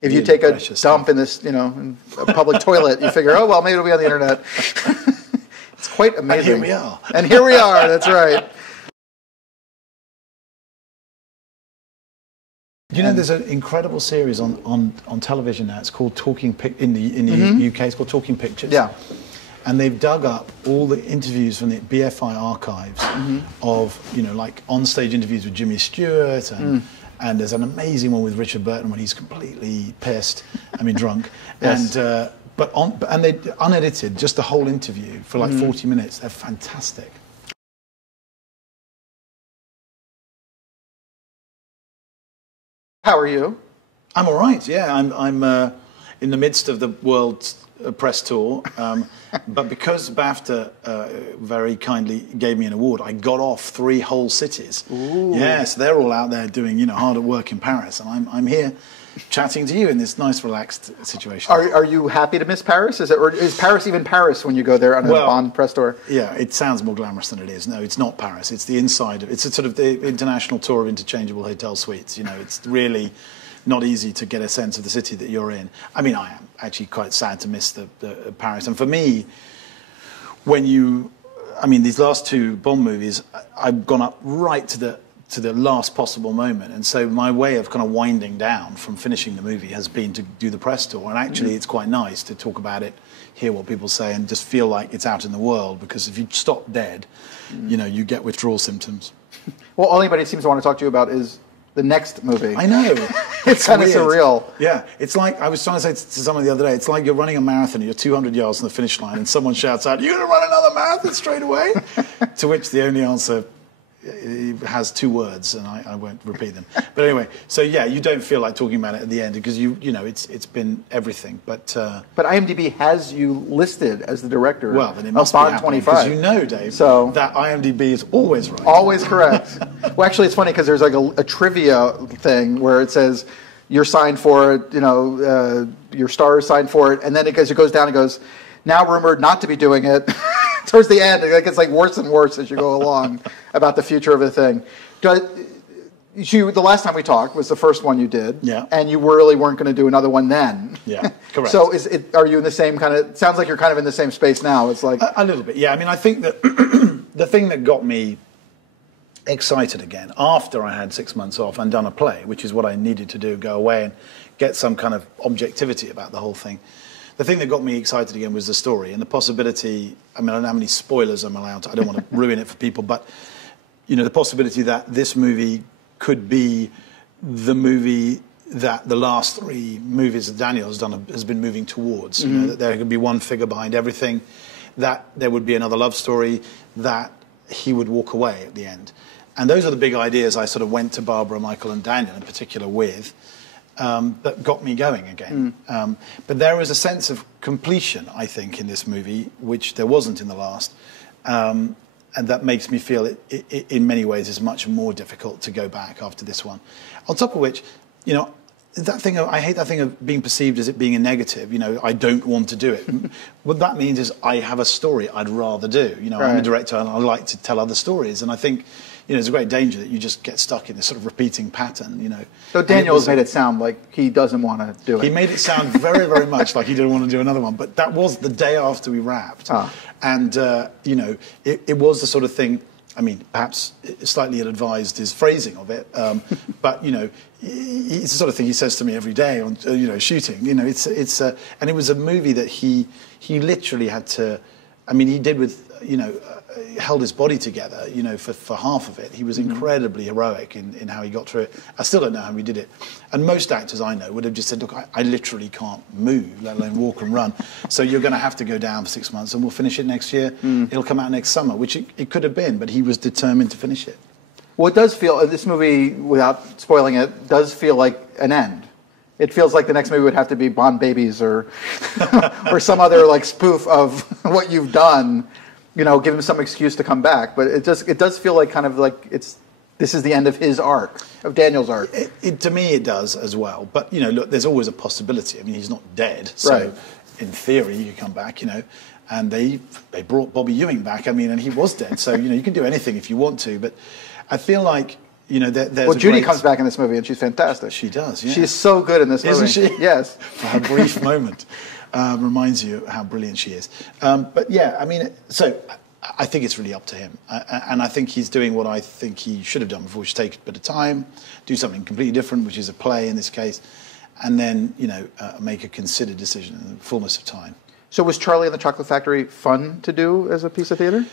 If you take a dump in this, in a public toilet, you figure, oh, well, maybe it'll be on the internet. It's quite amazing. And here we are. And here we are, that's right. You know, there's an incredible series on television now. It's called in the UK. It's called Talking Pictures. Yeah. And they've dug up all the interviews from the BFI archives of, like on-stage interviews with Jimmy Stewart and there's an amazing one with Richard Burton when he's completely pissed, drunk. Yes. And they unedited, just the whole interview for like 40 minutes. They're fantastic. How are you? I'm all right. Yeah, I'm in the midst of the world press tour, but because BAFTA very kindly gave me an award, I got off 3 whole cities. Ooh. Yes, they're all out there doing hard at work in Paris, and I'm here chatting to you in this nice, relaxed situation. Are you happy to miss Paris? Or is Paris even Paris when you go there on a Bond press tour? Yeah, it sounds more glamorous than it is. No, it's not Paris. It's the inside. It's a sort of the international tour of interchangeable hotel suites. It's really not easy to get a sense of the city that you're in. I am actually quite sad to miss the Paris. And for me, these last 2 Bond movies, I've gone up right to the last possible moment. And so my way of kind of winding down from finishing the movie has been to do the press tour. And actually it's quite nice to talk about it, hear what people say, and just feel like it's out in the world. Because if you stop dead, you get withdrawal symptoms. Well, all anybody seems to want to talk to you about is the next movie. I know. It's kind of surreal. Yeah. It's like, I was trying to say to someone the other day, it's like you're running a marathon, you're 200 yards from the finish line, and someone shouts out, "You're going to run another marathon straight away?" To which the only answer has 2 words, and I won't repeat them. But anyway, so yeah, you don't feel like talking about it at the end because it's been everything. But IMDb has you listed as the director. Well, then it must of be Bond 25. Because Dave, so that IMDb is always right. Always correct. Well, actually, it's funny because there's like a trivia thing where it says you're signed for it. Your star is signed for it, and then it goes down and goes, now rumored not to be doing it. Towards the end, it gets like worse and worse as you go along about the future of the thing. The last time we talked was the first one you did, and you really weren't going to do another one then. Yeah, correct. So are you in the same kind of? Sounds like you're kind of in the same space now. It's like a little bit. Yeah, I think that the thing that got me excited again after I had 6 months off and done a play, which is what I needed to do, go away and get some kind of objectivity about the whole thing. The thing that got me excited again was the story and the possibility. I don't know how many spoilers I'm allowed to. I don't want to ruin it for people, but the possibility that this movie could be the movie that the last 3 movies that Daniel has done has been moving towards. That there could be one figure behind everything, that there would be another love story, that he would walk away at the end. And those are the big ideas I sort of went to Barbara, Michael, and Daniel in particular with. That got me going again. But there is a sense of completion, I think, in this movie, which there wasn't in the last. And that makes me feel it in many ways is much more difficult to go back after this one. On top of which, I hate that thing of being perceived as it being a negative. I don't want to do it. What that means is I have a story I'd rather do. I'm a director and I like to tell other stories. And I think there's a great danger that you just get stuck in this sort of repeating pattern, So Daniel has made it sound like he doesn't want to do it. He made it sound very, very much like he didn't want to do another one. But that was the day after we wrapped. And, it was the sort of thing, perhaps slightly ill-advised his phrasing of it. But, it's the sort of thing he says to me every day on, shooting. And it was a movie that he literally had to, he did with, held his body together, for half of it. He was incredibly heroic in how he got through it. I still don't know how he did it. And most actors I know would have just said, look, I literally can't move, let alone walk and run. So you're going to have to go down for 6 months and we'll finish it next year. It'll come out next summer, which it could have been, but he was determined to finish it. Well, it does feel, this movie, without spoiling it, does feel like an end. It feels like the next movie would have to be Bond Babies or or some other like spoof of what you've done. Give him some excuse to come back, but it does feel like kind of like this is the end of his arc, of Daniel's arc. To me, it does as well. But look, there's always a possibility. He's not dead, so in theory, he could come back. And they brought Bobby Ewing back. And he was dead, so you can do anything if you want to. But I feel like you know, there's well, Judy comes back in this movie, and she's fantastic. She does, yeah. She's so good in this movie. Isn't she? Yes. For a brief moment. Reminds you how brilliant she is. But yeah, I mean, so I think it's really up to him. And I think he's doing what I think he should have done before, which is take a bit of time, do something completely different, which is a play in this case, and then, you know, make a considered decision in the fullness of time. So was Charlie and the Chocolate Factory fun to do as a piece of theatre?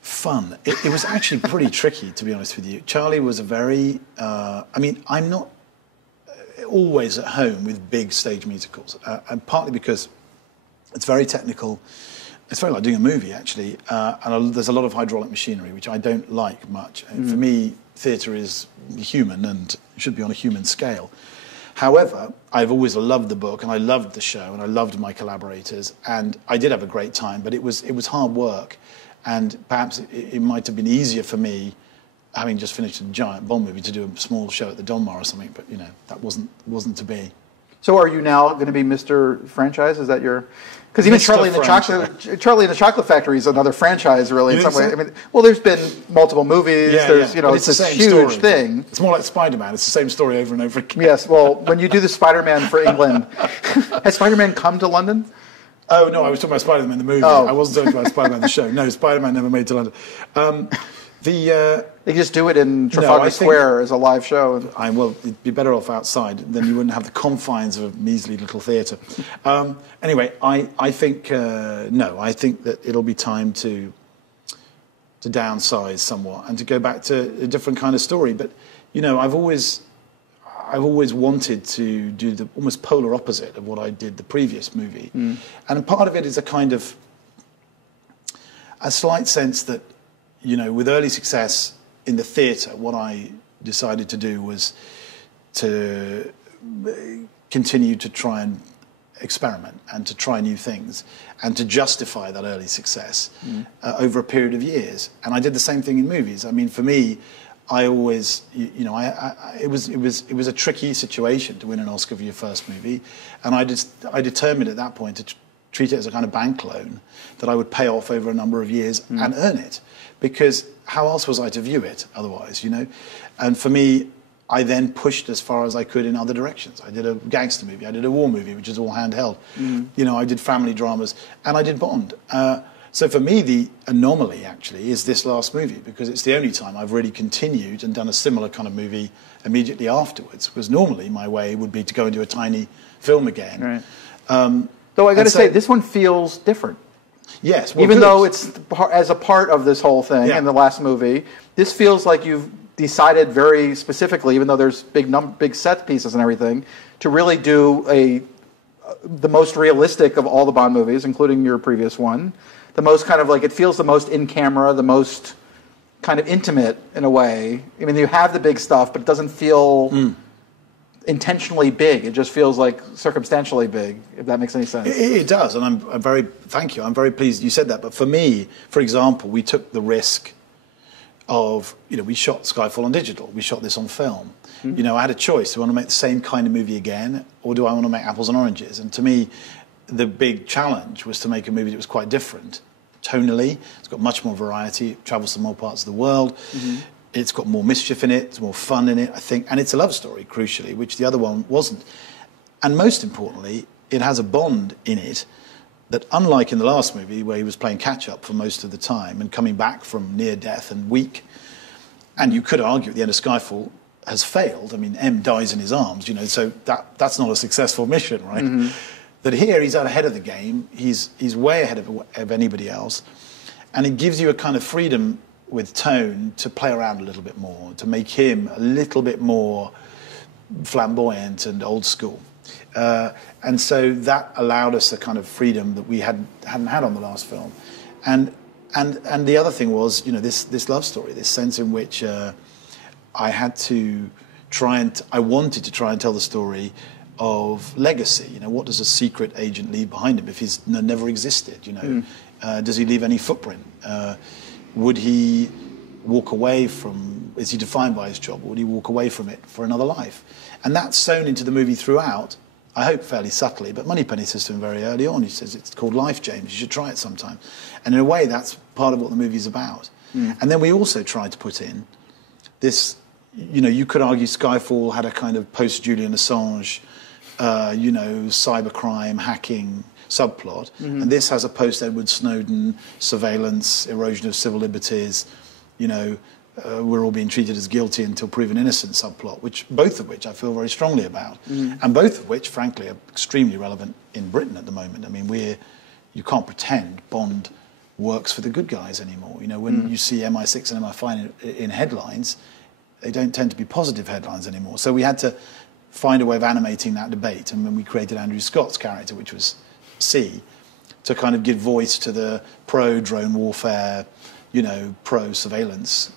Fun. It was actually pretty tricky, to be honest with you. Charlie was a very... I mean, I'm not always at home with big stage musicals, and partly because it's very technical. It's very like doing a movie, actually, and there's a lot of hydraulic machinery, which I don't like much. And for me, theatre is human and should be on a human scale. However, I've always loved the book, and I loved the show, and I loved my collaborators, and I did have a great time, but it was hard work, and perhaps it might have been easier for me, having just finished a giant Bond movie, to do a small show at the Donmar or something, but, you know, that wasn't to be. So are you now going to be Mr. Franchise? Is that your... Because even Charlie and the Chocolate Factory is another franchise, really, in some way. I mean, well, there's been multiple movies. You know, it's this huge thing. It's more like Spider-Man. It's the same story over and over again. Yes. Well, when you do the Spider-Man for England, has Spider-Man come to London? Oh no, I was talking about Spider-Man the movie. I wasn't talking about Spider-Man the show. No, Spider-Man never made it to London. They just do it in Trafalgar Square as a live show. Well, it'd be better off outside. Then you wouldn't have the confines of a measly little theatre. Anyway, I think no. I think that it'll be time to downsize somewhat and to go back to a different kind of story. But you know, I've always wanted to do the almost polar opposite of what I did the previous movie, and part of it is a slight sense that, you know, with early success in the theatre, what I decided to do was to continue to try and experiment and to try new things and to justify that early success over a period of years. And I did the same thing in movies. I mean, for me, I always, you know, it was a tricky situation to win an Oscar for your first movie, and I determined at that point to treat it as a kind of bank loan that I would pay off over a number of years and earn it. Because how else was I to view it otherwise, you know? And for me, I then pushed as far as I could in other directions. I did a gangster movie, I did a war movie, which is all handheld. You know, I did family dramas, and I did Bond. So for me, the anomaly, actually, is this last movie, because it's the only time I've really continued and done a similar kind of movie immediately afterwards, because normally my way would be to go and do a tiny film again. Right. Though I got to say, this one feels different. Yes. Well, even though it's as a part of this whole thing in the last movie, this feels like you've decided very specifically, even though there's big set pieces and everything, to really do the most realistic of all the Bond movies, including your previous one. The most kind of like, it feels the most in camera, the most kind of intimate in a way. I mean, you have the big stuff, but it doesn't feel intentionally big. It just feels like circumstantially big, if that makes any sense. It does, and thank you. I'm very pleased you said that. But for me, for example, we took the risk of, you know, we shot Skyfall on digital. We shot this on film. You know, I had a choice. Do I want to make the same kind of movie again, or do I want to make apples and oranges? And to me, the big challenge was to make a movie that was quite different tonally. It's got much more variety. It travels to more parts of the world. It's got more mischief in it. It's more fun in it, I think. And it's a love story, crucially, which the other one wasn't. And most importantly, it has a Bond in it that, unlike in the last movie, where he was playing catch-up for most of the time and coming back from near death and weak, and you could argue at the end of Skyfall, has failed. I mean, M dies in his arms, you know, so that's not a successful mission, right? That here he's out ahead of the game. He's way ahead of anybody else. And it gives you a kind of freedom with tone to play around a little bit more, to make him a little bit more flamboyant and old school. And so that allowed us the kind of freedom that we hadn't had on the last film. And the other thing was, you know, this love story, this sense in which I had to I wanted to try and tell the story of legacy. You know, what does a secret agent leave behind him if he's never existed? You know, does he leave any footprint? Would he walk away from? Is he defined by his job? Or would he walk away from it for another life? And that's sewn into the movie throughout. I hope fairly subtly, but Moneypenny says to him very early on. He says, "It's called life, James. You should try it sometime." And in a way, that's part of what the movie's about. And then we also tried to put in this you could argue Skyfall had a kind of post-Julian Assange, cybercrime, hacking subplot, and this has a post-Edward Snowden surveillance, erosion of civil liberties, we're all being treated as guilty until proven innocent subplot, both of which I feel very strongly about, and both of which, frankly, are extremely relevant in Britain at the moment. I mean, you can't pretend Bond works for the good guys anymore. When you see MI6 and MI5 in headlines, they don't tend to be positive headlines anymore. So we had to find a way of animating that debate, and when we created Andrew Scott's character, which was C, to kind of give voice to the pro-drone warfare, pro-surveillance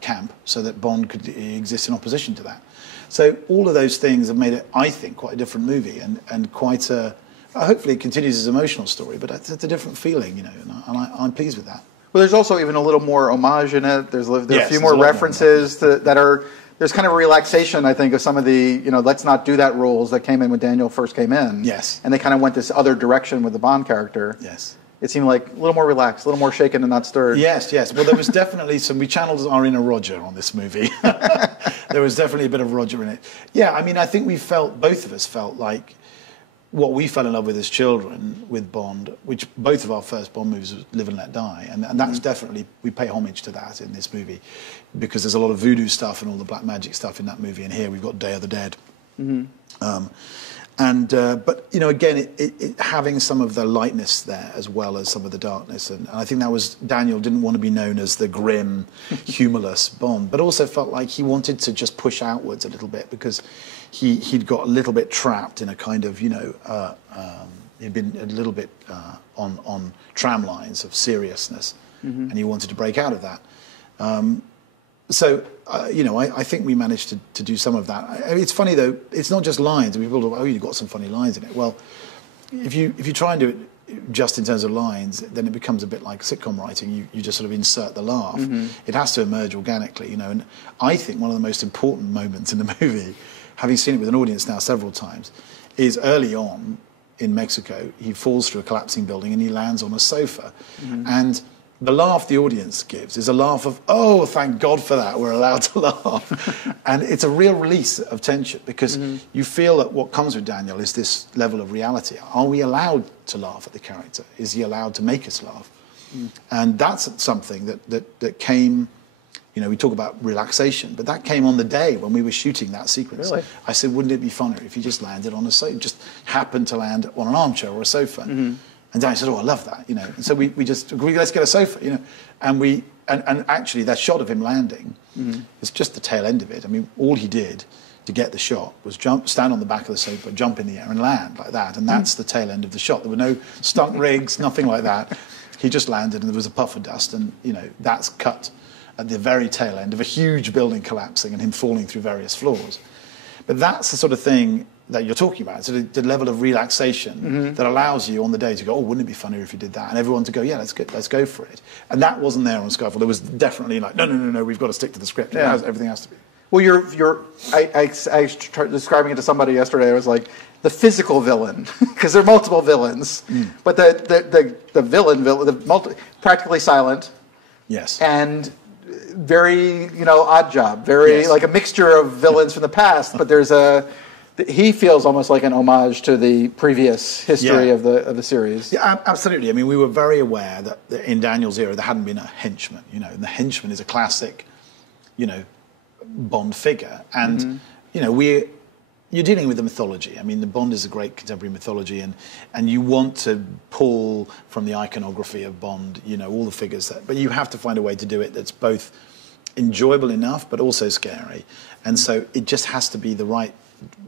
camp, so that Bond could exist in opposition to that. So all of those things have made it, I think, quite a different movie, and quite a... Hopefully it continues as an emotional story, but it's a different feeling, and I'm pleased with that. Well, there's also even a little more homage in it. There's a few more a references that are... There's kind of a relaxation, I think, of some of the, let's not do that rules that came in when Daniel first came in. Yes. And they kind of went this other direction with the Bond character. Yes. It seemed like a little more relaxed, a little more shaken and not stirred. Yes. Well, there was definitely we channeled our inner Roger on this movie. There was definitely a bit of Roger in it. Yeah, I mean, I think both of us felt like what we fell in love with as children with Bond, which both of our first Bond movies was Live and Let Die, and that's definitely, we pay homage to that in this movie, because there's a lot of voodoo stuff and all the black magic stuff in that movie, and here we've got Day of the Dead. But again, it having some of the lightness there as well as some of the darkness, and I think that was, Daniel didn't want to be known as the grim, humorless Bond, but also felt like he wanted to just push outwards a little bit, because he'd got a little bit trapped in a kind of, he'd been a little bit on tram lines of seriousness, and he wanted to break out of that. I think we managed to do some of that. I mean, it's funny though. It's not just lines. People go, "Oh, you've got some funny lines in it." Well, if you try and do it just in terms of lines, then it becomes a bit like sitcom writing. You just sort of insert the laugh. It has to emerge organically, And I think one of the most important moments in the movie, having seen it with an audience now several times, is early on in Mexico. He falls through a collapsing building and he lands on a sofa, and the laugh the audience gives is a laugh of, oh, thank God for that, we're allowed to laugh. And it's a real release of tension, because you feel that what comes with Daniel is this level of reality. Are we allowed to laugh at the character? Is he allowed to make us laugh? And that's something that came, we talk about relaxation, but that came on the day when we were shooting that sequence. Really? I said, wouldn't it be funner if he just landed on a sofa, just happened to land on an armchair or a sofa? And Danny said, "Oh, I love that," And so we just agreed, let's get a sofa, And actually, that shot of him landing is just the tail end of it. I mean, all he did to get the shot was stand on the back of the sofa, jump in the air, and land like that. And that's the tail end of the shot. There were no stunt rigs, nothing like that. He just landed, and there was a puff of dust, and that's cut at the very tail end of a huge building collapsing and him falling through various floors. But that's the sort of thing that you're talking about, so the level of relaxation that allows you on the day to go, oh, wouldn't it be funnier if you did that? And everyone to go, yeah, let's go for it. And that wasn't there on Skyfall. There was definitely like, no, we've got to stick to the script. Yeah. Everything has to be. Well, I tried describing it to somebody yesterday. I was like, the physical villain, because there are multiple villains, but the villain, practically silent. Yes. And very, odd job, very like a mixture of villains from the past, but he feels almost like an homage to the previous history of the series. Yeah, absolutely. I mean, we were very aware that in Daniel's era there hadn't been a henchman. And the henchman is a classic, Bond figure, and you're dealing with the mythology. I mean, the Bond is a great contemporary mythology, and you want to pull from the iconography of Bond, all the figures but you have to find a way to do it that's both enjoyable enough but also scary, and so it just has to be the right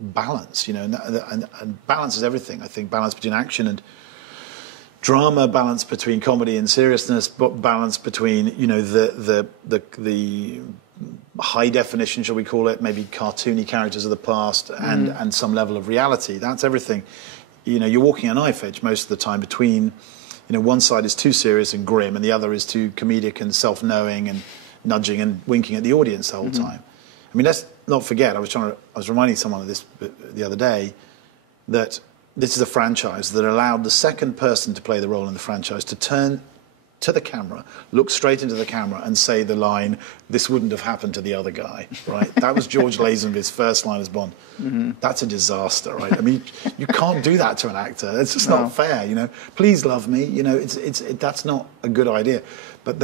balance, and balance is everything. I think balance between action and drama, balance between comedy and seriousness, but balance between the high definition, shall we call it, maybe cartoony characters of the past and some level of reality. That's everything. You're walking a knife edge most of the time between, one side is too serious and grim and the other is too comedic and self-knowing and nudging and winking at the audience the whole time. I mean, let's not forget, I was reminding someone of this the other day, that this is a franchise that allowed the second person to play the role in the franchise to turn to the camera, look straight into the camera and say the line, "This wouldn't have happened to the other guy," right? That was George Lazenby's first line as Bond. That's a disaster, right? I mean, you can't do that to an actor. It's just not fair, you know. Please love me, you know. That's not a good idea. But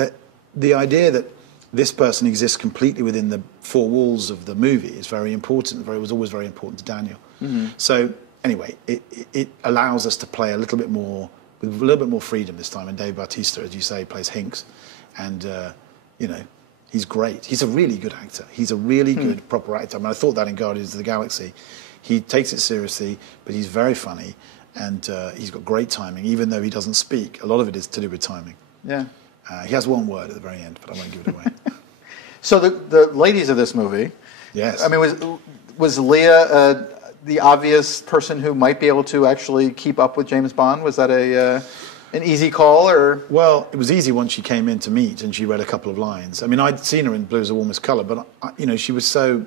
the idea that this person exists completely within the four walls of the movie is very important. It was always very important to Daniel. So anyway, it allows us to play a little bit more, with a little bit more freedom this time. And Dave Bautista, as you say, plays Hinks. And, you know, he's great. He's a really good actor. He's a really good, proper actor. I mean, I thought that in Guardians of the Galaxy. He takes it seriously, but he's very funny. And he's got great timing, even though he doesn't speak. A lot of it is to do with timing. Yeah. He has one word at the very end, but I won't give it away. So the ladies of this movie, Yes. I mean, was Leah the obvious person who might be able to actually keep up with James Bond? Was that an easy call, or? Well, it was easy once she came in to meet and she read a couple of lines. I mean, I'd seen her in Blue is the Warmest Colour, but you know, she was so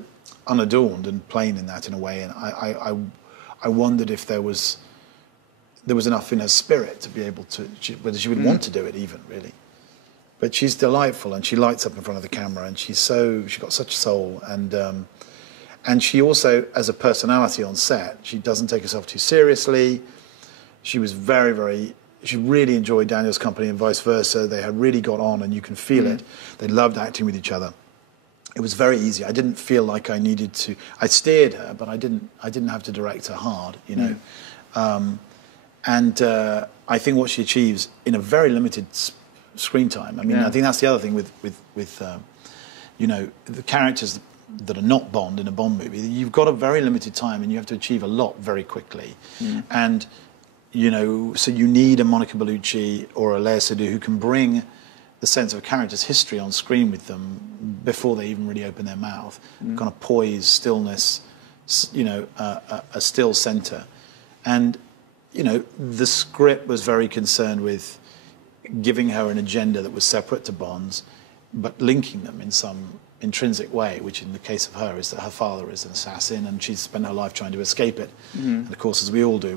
unadorned and plain in that in a way, and I wondered if there was enough in her spirit to be able to, whether she would want to do it even, really. But she's delightful, and she lights up in front of the camera, and she's got such soul, and she also, as a personality on set, she doesn't take herself too seriously. She was she really enjoyed Daniel's company and vice versa. They had really got on, and you can feel it. They loved acting with each other. It was very easy. I didn't feel like I needed to. I steered her, but I didn't have to direct her hard, you know. I think what she achieves in a very limited screen time. I mean, I think that's the other thing with you know, the characters that are not Bond in a Bond movie. You've got a very limited time, and you have to achieve a lot very quickly. And you know, so you need a Monica Bellucci or a Lea Seydoux who can bring the sense of a character's history on screen with them before they even really open their mouth. Kind of poise, stillness, you know, a still centre. And you know, the script was very concerned with giving her an agenda that was separate to Bond's, but linking them in some intrinsic way, which in the case of her is that her father is an assassin and she's spent her life trying to escape it. And of course, as we all do,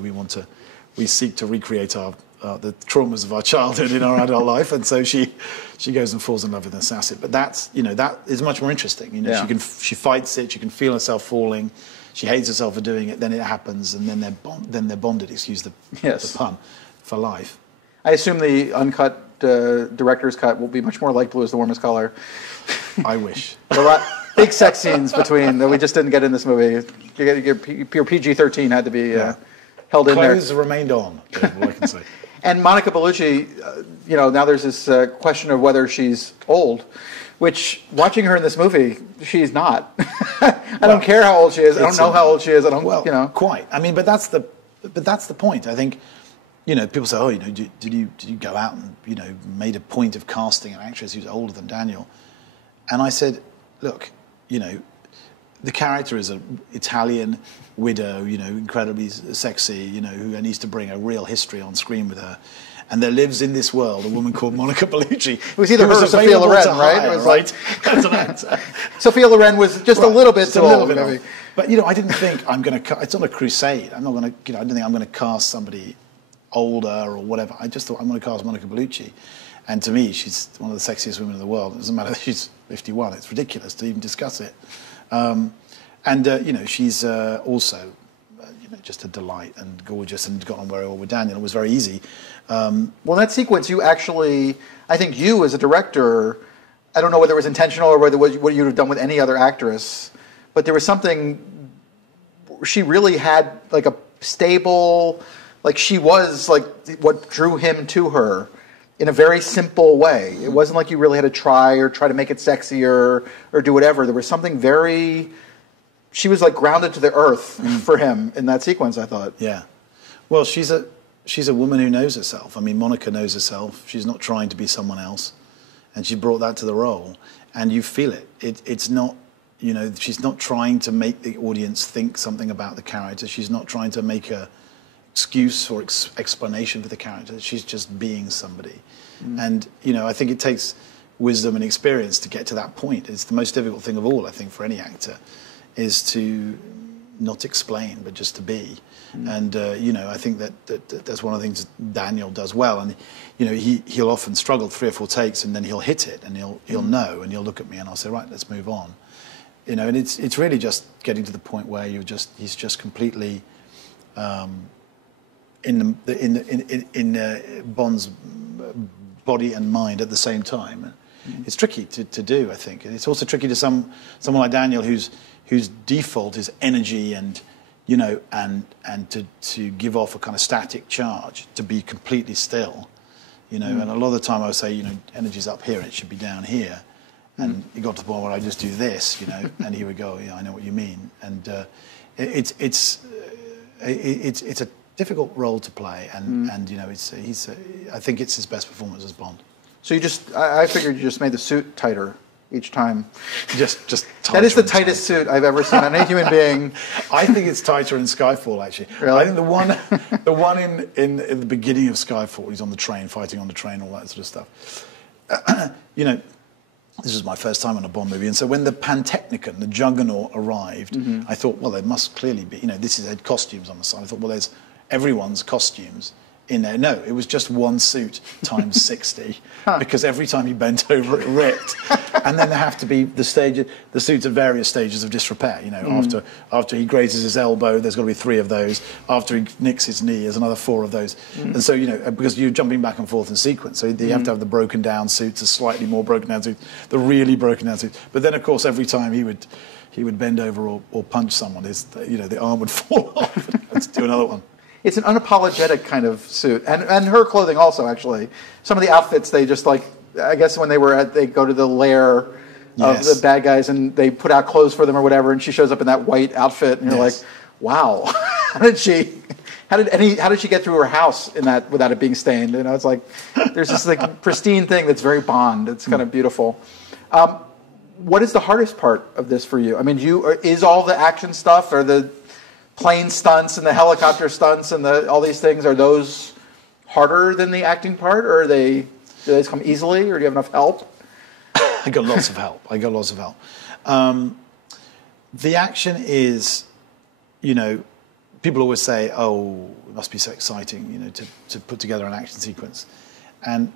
we seek to recreate the traumas of our childhood in our adult life, and so she goes and falls in love with an assassin. But that's, you know, that is much more interesting. You know, she fights it, she can feel herself falling, she hates herself for doing it, then it happens, and then they're bonded, excuse the pun, for life. I assume the uncut director's cut will be much more like Blue is the Warmest Colour. I wish. Big sex scenes between that we just didn't get in this movie. Your PG-13 had to be held in there. Clothes remained on, all I can say. And Monica Bellucci, you know, now there's this question of whether she's old, which, watching her in this movie, she's not. I don't care how old she is. I don't know how old she is. I don't, you know. Quite. I mean, but that's the point. I think, you know, people say, oh, you know, did you go out and, you know, made a point of casting an actress who's older than Daniel? And I said, look, you know, the character is an Italian widow, you know, incredibly sexy, you know, who needs to bring a real history on screen with her. And there lives in this world a woman called Monica Bellucci. It was either her or Sophia Loren, right? It was right. That's an actor. Sophia Loren was just a little bit too old, maybe. But, you know, I didn't think it's not a crusade. I'm not going to, you know, I didn't think I'm going to cast somebody older or whatever. I just thought I'm going to cast Monica Bellucci. And to me, she's one of the sexiest women in the world. It doesn't matter that she's 51. It's ridiculous to even discuss it. You know, she's also, you know, just a delight and gorgeous and got on very well with Daniel. It was very easy. Well, that sequence, you actually, I think you as a director, I don't know whether it was intentional or whether it was what you would have done with any other actress, but there was something, she really had like a stable, like she was like what drew him to her in a very simple way. It wasn't like you really had to try to make it sexier or do whatever. There was something very, she was like grounded to the earth for him in that sequence, I thought. Yeah. Well, she's a woman who knows herself. I mean, Monica knows herself. She's not trying to be someone else. And she brought that to the role. And you feel it. It's not, you know, she's not trying to make the audience think something about the character. She's not trying to make a excuse or explanation for the character. She's just being somebody. And, you know, I think it takes wisdom and experience to get to that point. It's the most difficult thing of all, I think, for any actor, is to not explain, but just to be. And I think that's one of the things Daniel does well. And he'll often struggle 3 or 4 takes, and then he'll hit it, and he'll know, and he'll look at me, and I'll say, right, let's move on. And it's really just getting to the point where he's just completely in Bond's body and mind at the same time. It's tricky to do, I think, and it's also tricky to someone like Daniel whose default is energy and to give off a kind of static charge, to be completely still, and a lot of the time I would say, energy's up here and it should be down here, and it got to the point where I just do this, and he would go, I know what you mean, and it's a difficult role to play, and I think it's his best performance as Bond. So I figured you just made the suit tighter each time. Just that is the tightest suit I've ever seen on any human being. I think it's tighter in Skyfall, actually. Really? I think the one in the beginning of Skyfall, he's on the train, fighting on the train, all that sort of stuff. This was my first time on a Bond movie, and so when the Pantechnicon, the Juggernaut, arrived, I thought, well, there must clearly be, this had costumes on the side. I thought, well, there's everyone's costumes in there. No, it was just one suit times 60, because every time he bent over, it ripped. And then there have to be the suits at various stages of disrepair. After he grazes his elbow, there's got to be 3 of those. After he nicks his knee, there's another 4 of those. And so, because you're jumping back and forth in sequence, so you have to have the broken down suits, the slightly more broken down suits, the really broken down suits. But then, of course, every time he would bend over or punch someone, the arm would fall off. Let's do another one. It's an unapologetic kind of suit, and her clothing also, actually. Some of the outfits, they just I guess when they go to the lair of the bad guys, and they put out clothes for them or whatever, and she shows up in that white outfit, and you're like, wow, how did she get through her house in that without it being stained? It's like there's this pristine thing that's very Bond. It's kind of beautiful. What is the hardest part of this for you? I mean, is all the action stuff, or the plane stunts and the helicopter stunts and all these things, are those harder than the acting part, or do they come easily, or do you have enough help? I got lots of help. The action is, people always say, oh, it must be so exciting, to put together an action sequence. And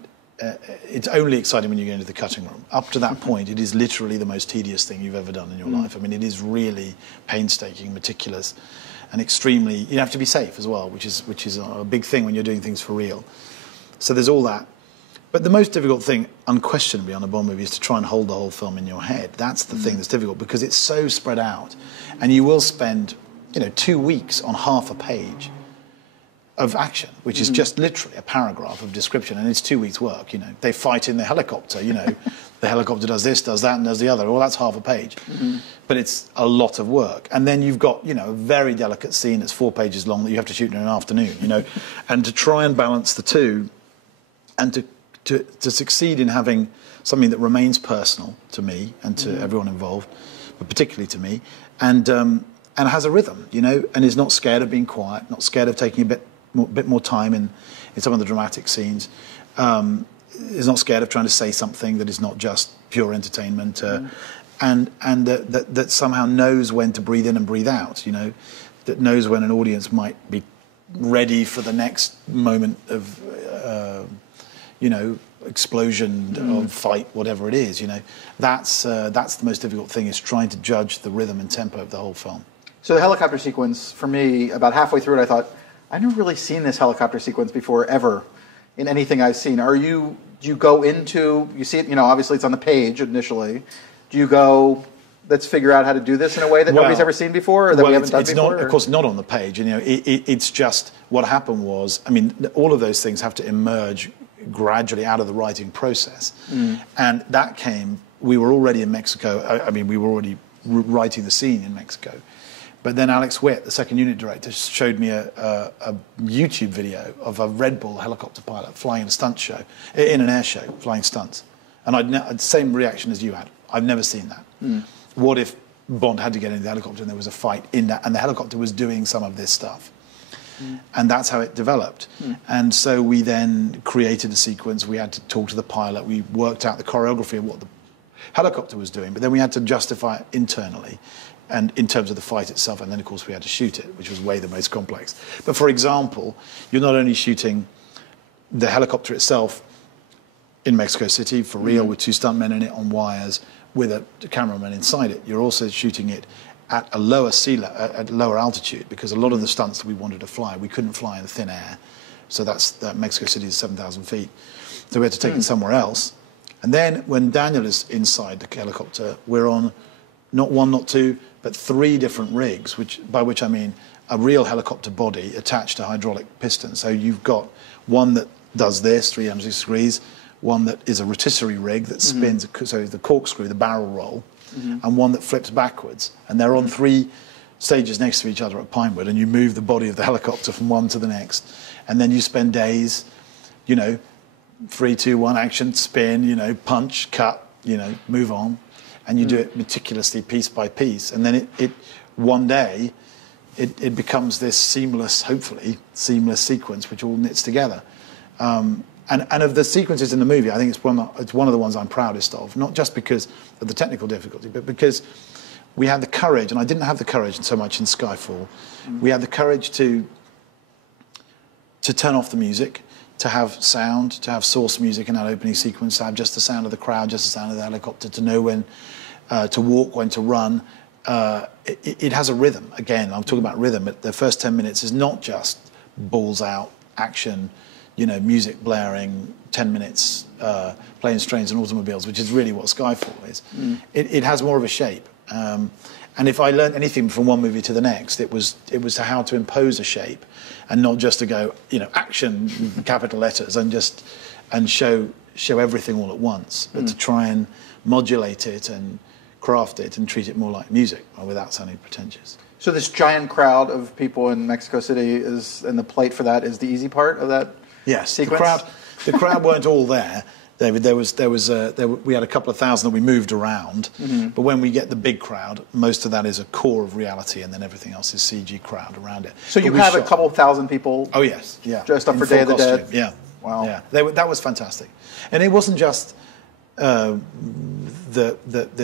it's only exciting when you go into the cutting room. Up to that point, it is literally the most tedious thing you've ever done in your life. I mean, it is really painstaking, meticulous, and extremely. You have to be safe as well, which is a big thing when you're doing things for real. So there's all that. But the most difficult thing, unquestionably, on a Bond movie is to try and hold the whole film in your head. That's the thing that's difficult, because it's so spread out, and you will spend 2 weeks on half a page of action, which is just literally a paragraph of description, and it's 2 weeks' work. They fight in the helicopter. The helicopter does this, does that, and does the other. Well, that's half a page, but it's a lot of work. And then you've got a very delicate scene that's 4 pages long that you have to shoot in an afternoon. And to try and balance the two, and to succeed in having something that remains personal to me and to everyone involved, but particularly to me, and has a rhythm, and is not scared of being quiet, not scared of taking a bit more time in some of the dramatic scenes, is not scared of trying to say something that is not just pure entertainment, and that somehow knows when to breathe in and breathe out, that knows when an audience might be ready for the next moment of, explosion or fight, whatever it is. That's the most difficult thing, is trying to judge the rhythm and tempo of the whole film. So the helicopter sequence, for me, about halfway through it, I thought, I've never really seen this helicopter sequence before, ever, in anything I've seen. Do you go into, you see it, obviously it's on the page initially. Do you go, let's figure out how to do this in a way that nobody's ever seen before, or that we haven't done before? Not, of course, not on the page. It's just, what happened was, all of those things have to emerge gradually out of the writing process. And that we were already in Mexico. We were already writing the scene in Mexico. But then Alex Witt, the second unit director, showed me a YouTube video of a Red Bull helicopter pilot flying in an air show, flying stunts. And I'd the same reaction as you had. I've never seen that. What if Bond had to get into the helicopter and there was a fight in that, and the helicopter was doing some of this stuff? And that's how it developed. And so we then created a sequence. We had to talk to the pilot. We worked out the choreography of what the helicopter was doing, but then we had to justify it internally. and in terms of the fight itself, and then of course we had to shoot it, which was way the most complex. But for example, you're not only shooting the helicopter itself in Mexico City for real with 2 stuntmen in it on wires with a cameraman inside it, you're also shooting it at a lower lower altitude, because a lot of the stunts that we wanted to fly, we couldn't fly in thin air. So that Mexico City is 7,000 feet. So we had to take it somewhere else. And then when Daniel is inside the helicopter, we're on not 1, not 2, but 3 different rigs, by which I mean a real helicopter body attached to hydraulic pistons. So you've got one that does this, 360 degrees, one that is a rotisserie rig that spins, so the corkscrew, the barrel roll, and one that flips backwards. And they're on 3 stages next to each other at Pinewood, and you move the body of the helicopter from one to the next. And then you spend days, 3, 2, 1, action, spin, punch, cut, move on. And you do it meticulously, piece by piece. And then one day, it becomes this seamless, hopefully, seamless sequence which all knits together. And of the sequences in the movie, I think it's one of the ones I'm proudest of, not just because of the technical difficulty, but because we had the courage, and I didn't have the courage so much in Skyfall, we had the courage to turn off the music, to have sound, to have source music in that opening sequence, to have just the sound of the crowd, just the sound of the helicopter, to know when to walk, when to run. It has a rhythm. Again, I'm talking about rhythm. The first 10 minutes is not just balls out, action, music blaring, 10 minutes, planes, trains and automobiles, which is really what Skyfall is. It has more of a shape. And if I learned anything from one movie to the next, it was how to impose a shape, and not just to go, action, capital letters, and show everything all at once, but to try and modulate it and craft it and treat it more like music, without sounding pretentious. So this giant crowd of people in Mexico City and the plate for that is the easy part of that sequence? The crowd weren't all there, David. We had a couple of thousand that we moved around, but when we get the big crowd, most of that is a core of reality, and then everything else is CG crowd around it. So you have a couple thousand people. Oh yes, yeah, dressed up for Day of the Dead. Yeah, wow, yeah, that was fantastic, and it wasn't just the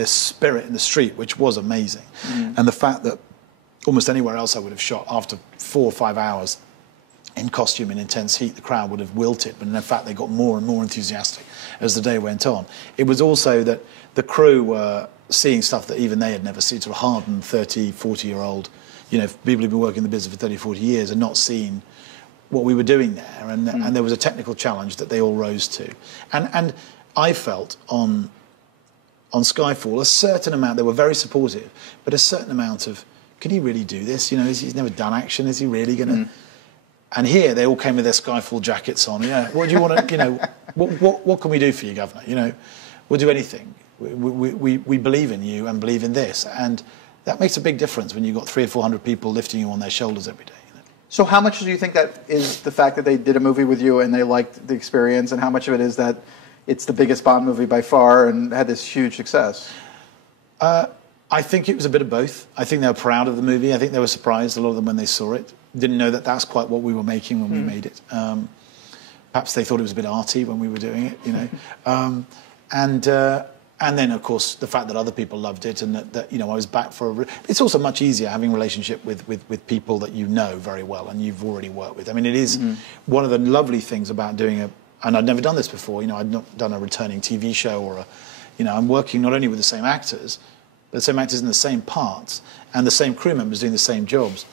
spirit in the street, which was amazing, and the fact that almost anywhere else I would have shot after 4 or 5 hours in costume in intense heat, the crowd would have wilted, but in fact they got more and more enthusiastic as the day went on. It was also that the crew were seeing stuff that even they had never seen, sort of hardened 30, 40-year-old, people who've been working in the business for 30, 40 years and not seen what we were doing there, and there was a technical challenge that they all rose to. And I felt on Skyfall a certain amount, they were very supportive, but a certain amount of, can he really do this? He's never done action, is he really going to... And here they all came with their Skyfall jackets on. What do you want to? What can we do for you, Governor? We'll do anything. We believe in you and believe in this, and that makes a big difference when you've got 300 or 400 people lifting you on their shoulders every day. So how much do you think that is the fact that they did a movie with you and they liked the experience, and how much of it is that it's the biggest Bond movie by far and had this huge success? I think it was a bit of both. I think they were proud of the movie. I think they were surprised, a lot of them, when they saw it. Didn't know that that's quite what we were making when we made it. Perhaps they thought it was a bit arty when we were doing it, And then, of course, the fact that other people loved it, and that I was back for it's also much easier having a relationship with people that you know very well and you've already worked with. I mean, it is one of the lovely things about doing and I'd never done this before, I'd not done a returning TV show or I'm working not only with the same actors, but the same actors in the same parts and the same crew members doing the same jobs.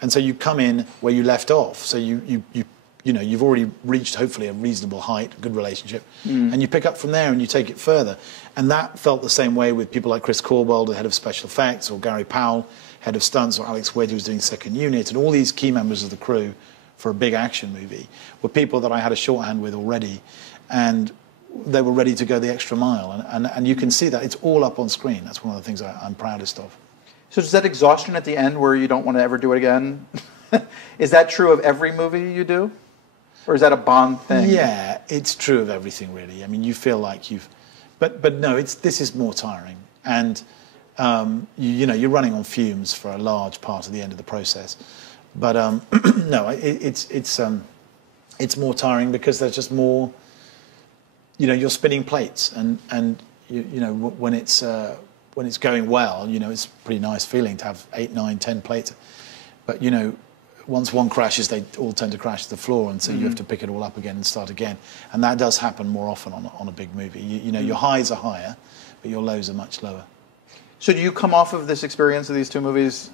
And so you come in where you left off. So you've already reached hopefully a reasonable height, a good relationship, and you pick up from there and you take it further. And that felt the same way with people like Chris Corwell, the head of special effects, or Gary Powell, head of stunts, or Alex Wedge, who was doing second unit, and all these key members of the crew for a big action movie were people that I had a shorthand with already, and they were ready to go the extra mile. And you can see that it's all up on screen. That's one of the things I'm proudest of. So is that exhaustion at the end where you don't want to ever do it again? Is that true of every movie you do? Or is that a Bond thing? Yeah, it's true of everything, really. I mean, you feel like you've... But no, this is more tiring. And, you're running on fumes for a large part of the end of the process. But, no, it's more tiring because there's just more... you're spinning plates. And when when it's going well, you know, it's a pretty nice feeling to have 8, 9, 10 plates. But, you know, once one crashes, they all tend to crash to the floor, and so you have to pick it all up again and start again. And that does happen more often on a big movie. You know, your highs are higher, but your lows are much lower. So do you come off of this experience of these two movies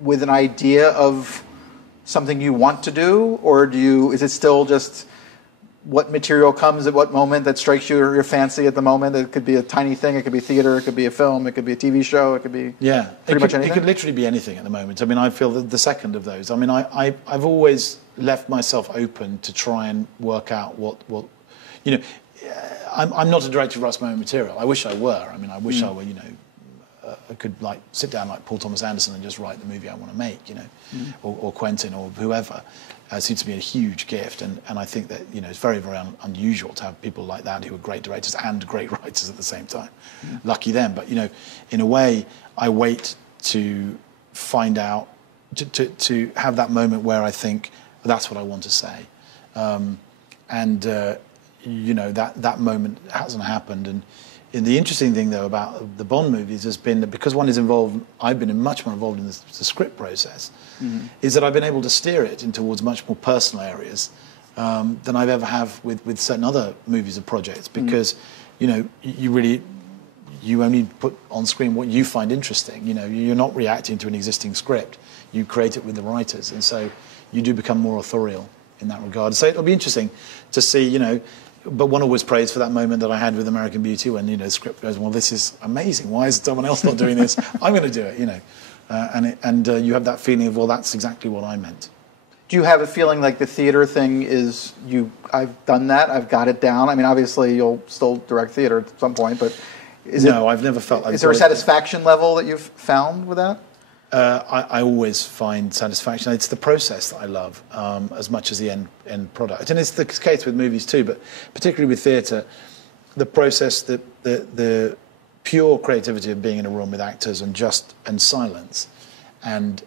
with an idea of something you want to do, or is it still just what material comes at what moment that strikes your fancy at the moment? It could be a tiny thing, it could be theater, it could be a film, it could be a TV show, it could be pretty much anything? It could literally be anything at the moment. I mean, I feel that the second of those. I mean, I've always left myself open to try and work out what you know, I'm not a director who writes my own material. I wish I were. I mean, I wish I were, you know, I could like sit down like Paul Thomas Anderson and just write the movie I want to make, you know, or Quentin or whoever. Seems to be a huge gift, and I think that, you know, it's very, very unusual to have people like that who are great directors and great writers at the same time. Lucky them. But, you know, in a way, I wait to find out, to have that moment where I think that's what I want to say. You know, that moment hasn't happened. And the interesting thing, though, about the Bond movies has been that because one is involved, I've been much more involved in the script process, is that I've been able to steer it towards much more personal areas than I've ever have with certain other movies or projects, because, you know, you only put on screen what you find interesting. You know, you're not reacting to an existing script. You create it with the writers, and so you do become more authorial in that regard. So it'll be interesting to see, you know. But one always prays for that moment that I had with American Beauty when, you know, the script goes, well, this is amazing. Why is someone else not doing this? I'm going to do it, you know. And you have that feeling of, well, that's exactly what I meant. Do you have a feeling like the theater thing is, I've done that, I've got it down? I mean, obviously you'll still direct theater at some point, but I've never felt like... Is there a satisfaction level that you've found with that? I always find satisfaction. It's the process that I love as much as the end product. And it's the case with movies too, but particularly with theatre, the process, the pure creativity of being in a room with actors and silence and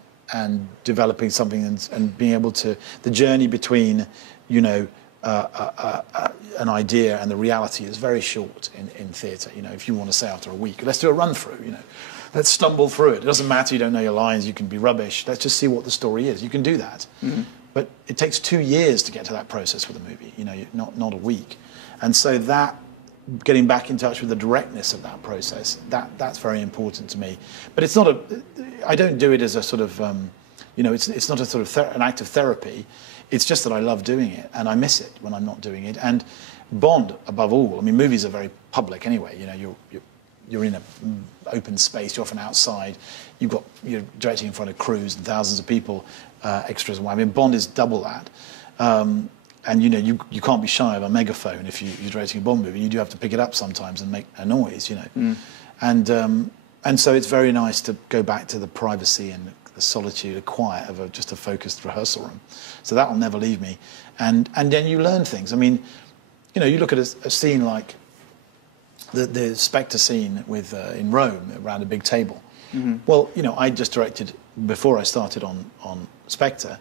developing something and being able to... The journey between, you know, an idea and the reality is very short in theatre. You know, if you want to say after a week, let's do a run-through, you know. Let's stumble through it. It doesn't matter, you don't know your lines, you can be rubbish. Let's just see what the story is. You can do that. But it takes 2 years to get to that process with a movie, you know, not a week. And so that, getting back in touch with the directness of that process, that's very important to me. But it's not I don't do it as a sort of, you know, it's not a sort of an act of therapy. It's just that I love doing it, and I miss it when I'm not doing it. And Bond, above all, I mean, movies are very public anyway. You know, you're in an open space, you're often outside, you're directing in front of crews and thousands of people, extras and what. I mean, Bond is double that. And, you know, you can't be shy of a megaphone if you're directing a Bond movie. You do have to pick it up sometimes and make a noise, you know. And so it's very nice to go back to the privacy and the solitude, the quiet of just a focused rehearsal room. So that will never leave me. And then you learn things. I mean, you know, you look at a scene like the SPECTRE scene with in Rome around a big table. Well, you know, I just directed, before I started on SPECTRE,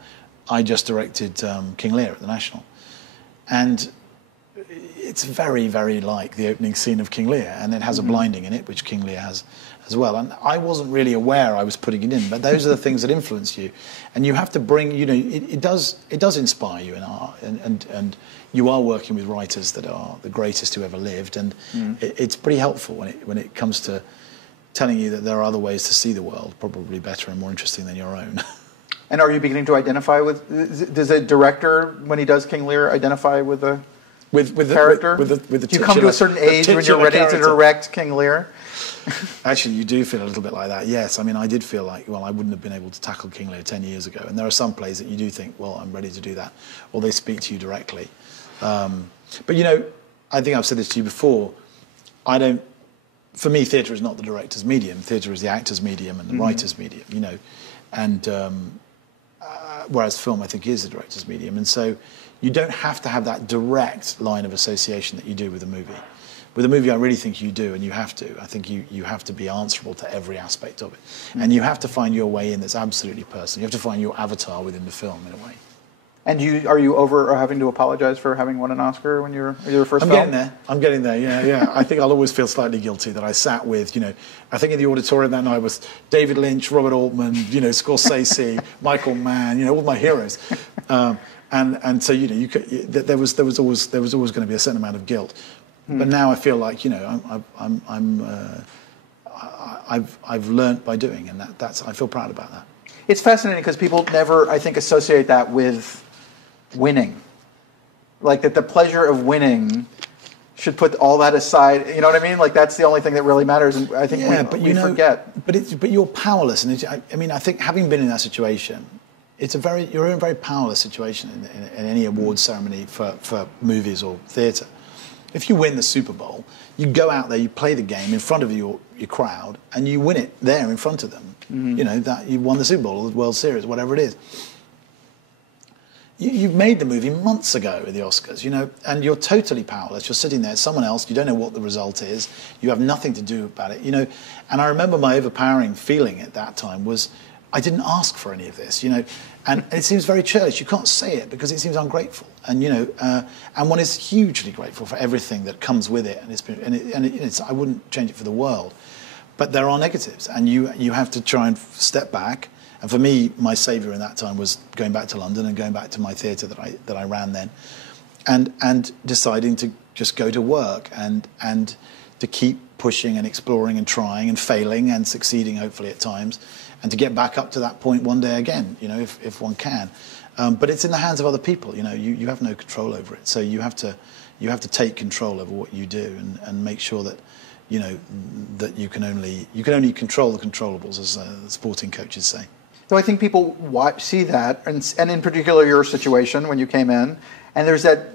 I just directed King Lear at the National. And it's very, very like the opening scene of King Lear, and it has a blinding in it, which King Lear has as well. And I wasn't really aware I was putting it in, but those are the things that influence you. And you have to bring, you know, it does inspire you in art, and you are working with writers that are the greatest who ever lived, and it's pretty helpful when it comes to telling you that there are other ways to see the world, probably better and more interesting than your own. And are you beginning to identify with? Does a director, when he does King Lear, identify with the character? With the do you come to a certain age when you're ready to direct King Lear? Actually, you do feel a little bit like that. Yes, I mean, I did feel like, well, I wouldn't have been able to tackle King Lear 10 years ago. And there are some plays that you do think, well, I'm ready to do that, or they speak to you directly. But you know, I think I've said this to you before. For me, theatre is not the director's medium. Theatre is the actor's medium and the writer's medium. You know, and whereas film, I think, is the director's medium. And so you don't have to have that direct line of association that you do with a movie. With a movie, I really think you do, and you have to. I think you have to be answerable to every aspect of it. And you have to find your way in that's absolutely personal. You have to find your avatar within the film, in a way. And are you over or having to apologize for having won an Oscar when you're your first film? I'm getting there. Yeah. I think I'll always feel slightly guilty that I sat with, I think in the auditorium that night was David Lynch, Robert Altman, Scorsese, Michael Mann, all my heroes. And so there was always going to be a certain amount of guilt. But now I feel like I've learnt by doing, and I feel proud about that. It's fascinating because people never, I think, associate that with winning. Like that the pleasure of winning should put all that aside. You know what I mean? Like that's the only thing that really matters. And I think we forget. But you're powerless. And I think having been in that situation, you're in a very powerless situation in any awards ceremony for movies or theatre. If you win the Super Bowl, you go out there, you play the game in front of your crowd, and you win it there in front of them. Mm-hmm. That you won the Super Bowl or the World Series, whatever it is. You made the movie months ago at the Oscars, and you're totally powerless. You're sitting there, it's someone else, you don't know what the result is, you have nothing to do about it, And I remember my overpowering feeling at that time was, I didn't ask for any of this, and it seems very churlish. You can't say it because it seems ungrateful, and and one is hugely grateful for everything that comes with it, and I wouldn't change it for the world, but there are negatives, and you have to try and step back. And for me, my saviour in that time was going back to London and going back to my theatre that I ran then, and deciding to just go to work and to keep pushing and exploring and trying and failing and succeeding hopefully at times, and to get back up to that point one day again, if one can. But it's in the hands of other people. You have no control over it, so you have to take control over what you do and make sure that that you can only control the controllables, as the sporting coaches say. So I think people see that, and in particular your situation when you came in, and there's that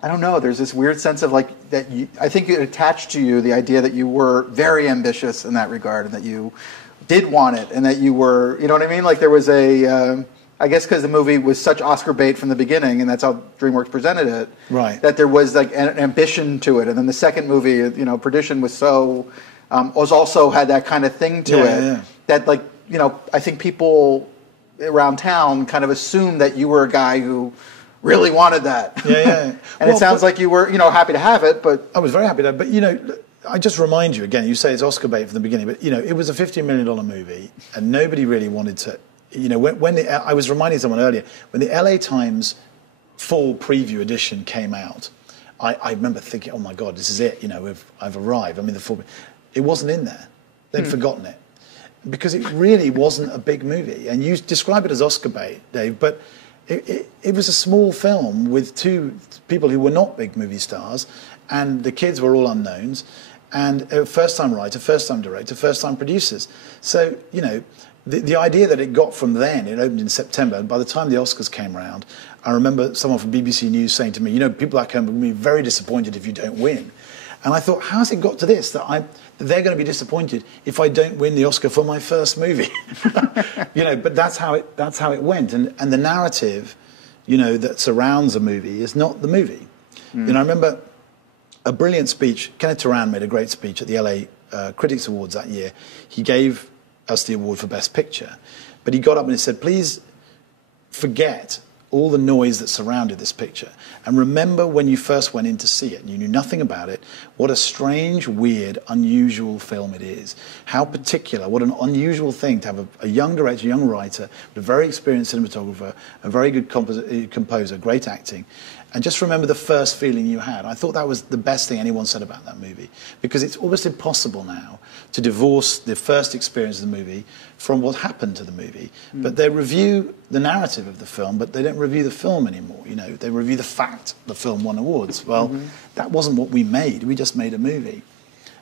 I don't know, there's this weird sense of I think it attached to you the idea that you were very ambitious in that regard, and that you did want it, and that you were, you know what I mean? Like there was I guess because the movie was such Oscar bait from the beginning, and that's how DreamWorks presented it, right? That there was an ambition to it, and then the second movie, Perdition was also had that kind of thing to it that I think people around town kind of assumed that you were a guy who really wanted that. Yeah. And it sounds like you were, happy to have it, but I was very happy to have it. But I just remind you again. You say it's Oscar bait from the beginning, but it was a $50 million movie, and nobody really wanted to. I was reminding someone earlier when the LA Times fall preview edition came out. I remember thinking, oh my God, this is it. I've arrived. I mean, it wasn't in there. They'd forgotten it because it really wasn't a big movie. And you describe it as Oscar bait, Dave, but it was a small film with two people who were not big movie stars, and the kids were all unknowns, and a first-time writer, first-time director, first-time producers. So, the idea that it got from then, it opened in September, and by the time the Oscars came around, I remember someone from BBC News saying to me, people back home will be very disappointed if you don't win. And I thought, how's it got to this, that they're going to be disappointed if I don't win the Oscar for my first movie? But that's how it went. And the narrative, that surrounds a movie is not the movie. I remember a brilliant speech. Kenneth Turan made a great speech at the LA Critics Awards that year. He gave us the award for Best Picture. But he got up and he said, please forget all the noise that surrounded this picture. And remember when you first went in to see it and you knew nothing about it, what a strange, weird, unusual film it is. How particular, what an unusual thing to have a young director, a young writer, a very experienced cinematographer, a very good composer, great acting. And just remember the first feeling you had. I thought that was the best thing anyone said about that movie, because it's almost impossible now to divorce the first experience of the movie from what happened to the movie. But they review the narrative of the film, but they don't review the film anymore. They review the fact the film won awards. Well, that wasn't what we made. We just made a movie.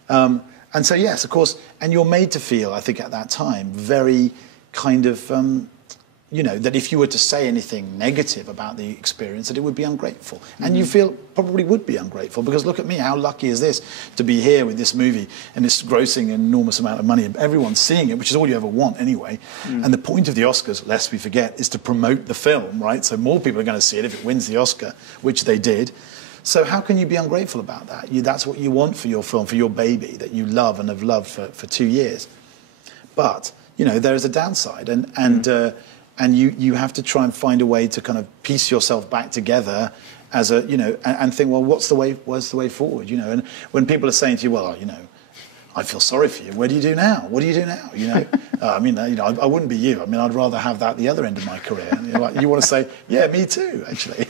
And so, yes, of course, and you're made to feel, I think at that time, very kind of... that if you were to say anything negative about the experience, that it would be ungrateful. And you feel probably would be ungrateful, because look at me, how lucky is this to be here with this movie and it's grossing an enormous amount of money and everyone's seeing it, which is all you ever want anyway. And the point of the Oscars, lest we forget, is to promote the film, right? So more people are going to see it if it wins the Oscar, which they did. So how can you be ungrateful about that? That's what you want for your film, for your baby that you love and have loved for 2 years. But, there is a downside. and you have to try and find a way to kind of piece yourself back together as a, you know, and think, well, what's the way forward, you know? And when people are saying to you, well, you know, I feel sorry for you. What do you do now? What do you do now? You know, I mean, you know, I wouldn't be you. I mean, I'd rather have that at the other end of my career. You want to say, yeah, me too, actually.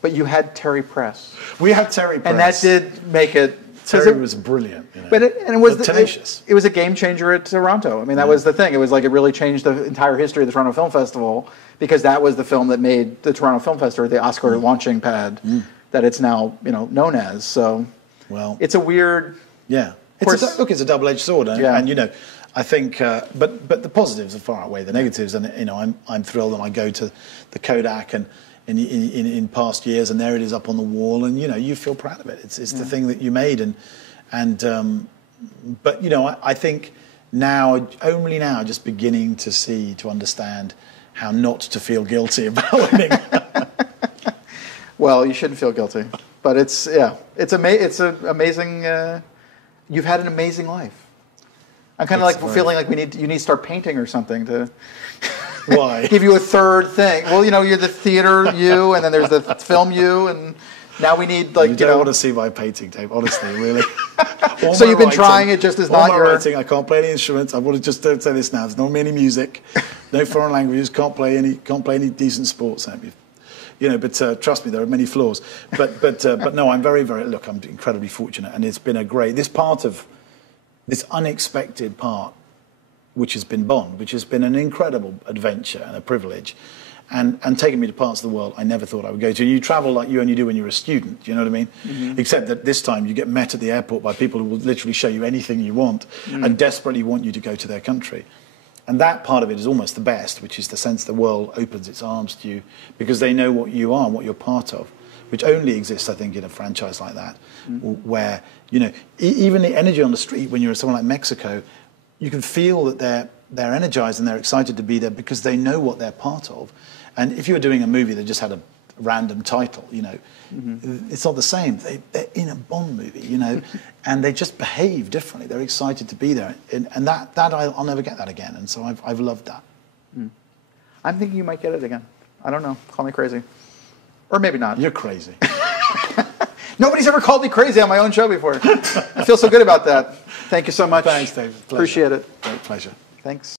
But you had Terry Press. We had Terry Press. And that did make it... Terry was brilliant. You know, but it was tenacious. It was a game changer at Toronto. I mean, that was the thing. It was like it really changed the entire history of the Toronto Film Festival, because that was the film that made the Toronto Film Festival the Oscar launching pad that it's now, you know, known as. So, well, it's a weird... Yeah. Look, it's a double-edged sword. And you know, I think, but the positives are far outweigh the negatives. And, you know, I'm thrilled, and I go to the Kodak and in past years, and there it is up on the wall, and, you know, you feel proud of it. It's the thing that you made. But, you know, I think only now, just beginning to understand how not to feel guilty about winning. Well, you shouldn't feel guilty. But it's an amazing... You've had an amazing life. I'm kind of like feeling like you need to start painting or something to Why? give you a third thing. Well, you know, you're the theater you, and then there's the film you, and now we need like you don't want to see my painting tape, honestly, really. So you've been trying it just as not your writing. I can't play any instruments. I want to just say this now. There's not any music, no foreign languages. Can't play any decent sports. You know, but trust me, there are many flaws. But no, I'm very, very... Look, I'm incredibly fortunate, and it's been this unexpected part, which has been Bond, which has been an incredible adventure and a privilege, and taking me to parts of the world I never thought I would go to. And you travel like you only do when you're a student, you know what I mean? Mm-hmm. Except that this time you get met at the airport by people who will literally show you anything you want and desperately want you to go to their country. And that part of it is almost the best, which is the sense the world opens its arms to you because they know what you are and what you're part of, which only exists, I think, in a franchise like that, where, you know, even the energy on the street when you're in somewhere like Mexico, you can feel that they're energized and they're excited to be there because they know what they're part of. And if you were doing a movie that just had a random title, you know, it's not the same. They're in a Bond movie, you know, and they just behave differently. They're excited to be there, and that I'll never get that again. And so I've loved that. I'm thinking you might get it again. I don't know. Call me crazy, or maybe not. You're crazy. Nobody's ever called me crazy on my own show before. I feel so good about that. Thank you so much. Thanks, Dave. Appreciate it. Great pleasure. Thanks.